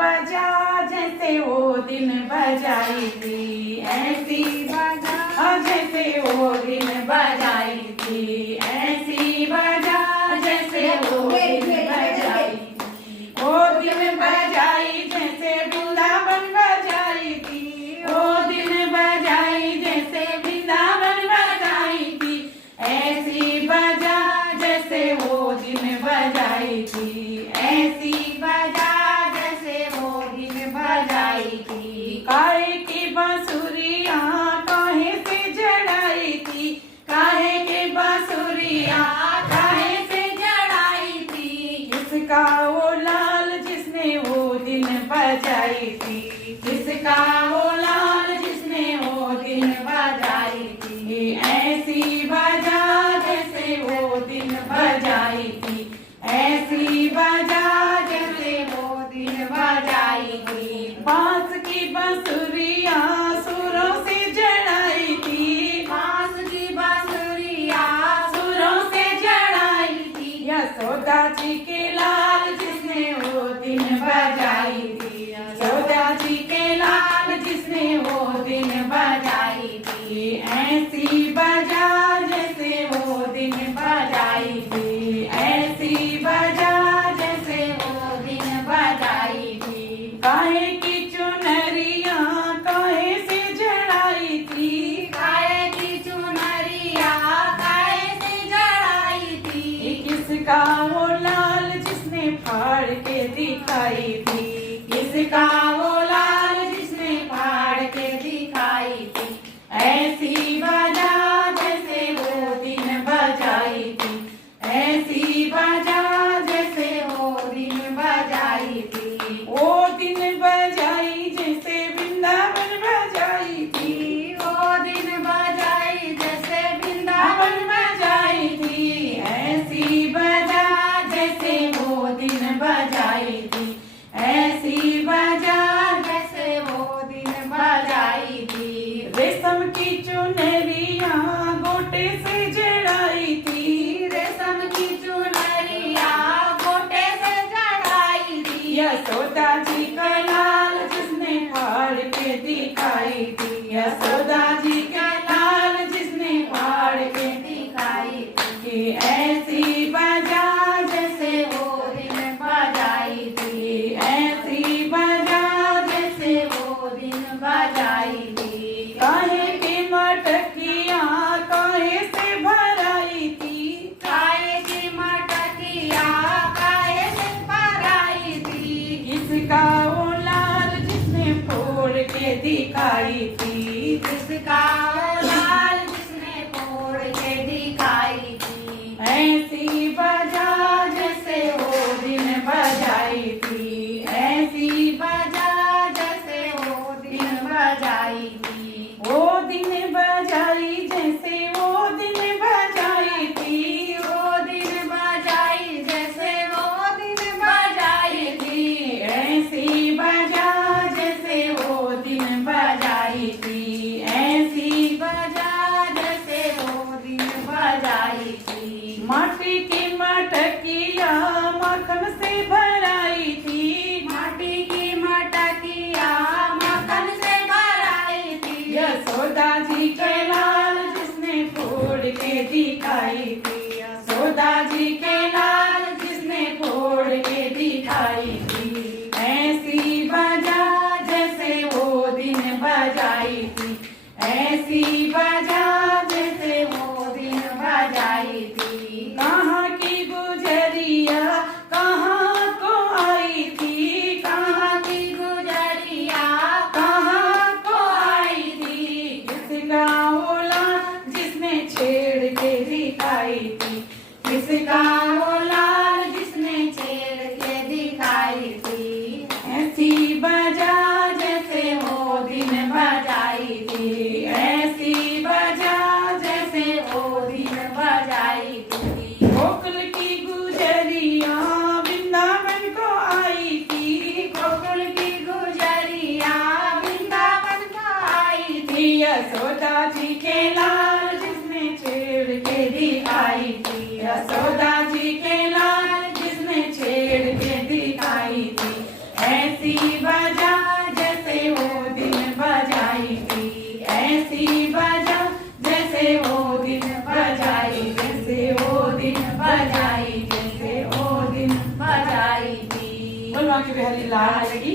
बजा जैसे वो दिन बजाई थी, ऐसी बजा जैसे वो दिन बजाई थी, ऐसी बजा जैसे वो दिन बजाई थी, वो दिन बजाई जैसे वृंदावन बजाई थी, वो दिन बजाई जैसे वृंदावन बजाई थी, ऐसी बजा जैसे वो दिन बजाई थी, ऐसी बजा जैसे वो दिन बजाई थी। काहे की बांसुरिया काहे से जड़ाई थी, काहे की बांसुरिया काहे से जड़ाई थी, किसका वो लाल जिसने वो दिन बजाई थी, किसका वो लाल जिसने वो दिन बजाई थी, ऐसी बजा जैसे वो दिन बजाई थी, ऐसी बजा जैसे वो दिन बजाई थी। बांस की बांसुरिया सुरों से जड़ाई थी, बांस की बांसुरिया सुरों से जड़ाई थी, यशोदा जी के लाल जिसने वो दिन बजाई थी, यशोदा जी के लाल जिसने वो दिन बजाई थी, ऐसी बजा जैसे वो दिन बजाई थी, ऐसी बजा जैसे वो दिन बजाई थी। काहे की चुनरिया काहे से जड़ाई थी, काहे की चुनरिया काहे से जड़ाई थी, किसका वो लाल जिसने फाड़ के दिखाई थी, किसका वो लाल जिसने फाड़ के दिखाई थी, ऐसी बजा जैसे वो दिन बजाई थी, ऐसी बजा जैसे वो दिन बजाई थी, वो दिन बजाई जैसे वृंदावन बजाई थी, वो दिन बजाई जैसे वृंदावन बजाई थी, ऐसी बजा जैसे वो दिन बजाई थी, ऐसी बजा जैसे वो दिन बजाई थी। रेशम की चुनरिया गोटे से जड़ाई थी, रेशम की चुनरिया गोटे से जड़ाई थी, यशोदा जी का लाल जिसने फाड़ के दिखाई थी, यशोदा जी का लाल जिसने फाड़ के दिखाई थी, ऐसी बजा जैसे वो दिन बजाई थी, ऐसी बजा जैसे वो दिन बजाई थी। काहे की मटकिया काहे से भराई थी, काहे की मटकिया काहे से भराई थी, किसका वो लाल जिसने फोड़ के दिखाई थी, किसका वो लाल जिसने फोड़ के दिखाई थी, ऐसी बजा जैसे वो दिन बजाई थी, ऐसी बजा जैसे वो दिन बजाई थी, वो दिन बजाई जैसे वो दिन बजाई थी, वो दिन बजाई जैसे वो दिन बजाई थी, ऐसी बजा जैसे वो दिन बजाई थी, ऐसी बजा जैसे वो दिन बजाई थी। माटी की मटकिया मक्खन से भराई थी, माटी की मटकिया मक्खन से भराई थी, यशोदा जी के लाल जिसने फोड़ के दिखाई थी, यशोदा जी के लाल जिसने फोड़ के दिखाई थी, ऐसी बजा जैसे वो दिन बजाई थी, ऐसी बजा जैसे वो दिन बजाई थी। कहाँ की गुजरिया कहाँ को आई थी, कहाँ की गुजरिया कहाँ को आई थी, किसका वो लाल जिसने छेड़ के दिखाई थी, किसका वो लाल जिसने छेड़ के दिखाई थी, ऐसी बजा जैसे वो दिन बजाई थी, ऐसी बजा जैसे वो दिन बजाई थी। गोकुल की गुजरिया वृंदावन को आई थी, गोकुल की गुजरिया वृंदावन को आई थी, यशोदा जी के लाल जिसने छेड़ के दिखाई थी, यशोदा जी के लाल जिसने छेड़ के दिखाई थी, ऐसी ऐसी बजा जैसे वो दिन बजाई थी, ऐसी बजा जैसे वो दिन बजाई, जैसे वो दिन बजाई, जैसे वो दिन बजाई थी। बोलो आंखें बिहारी लाल की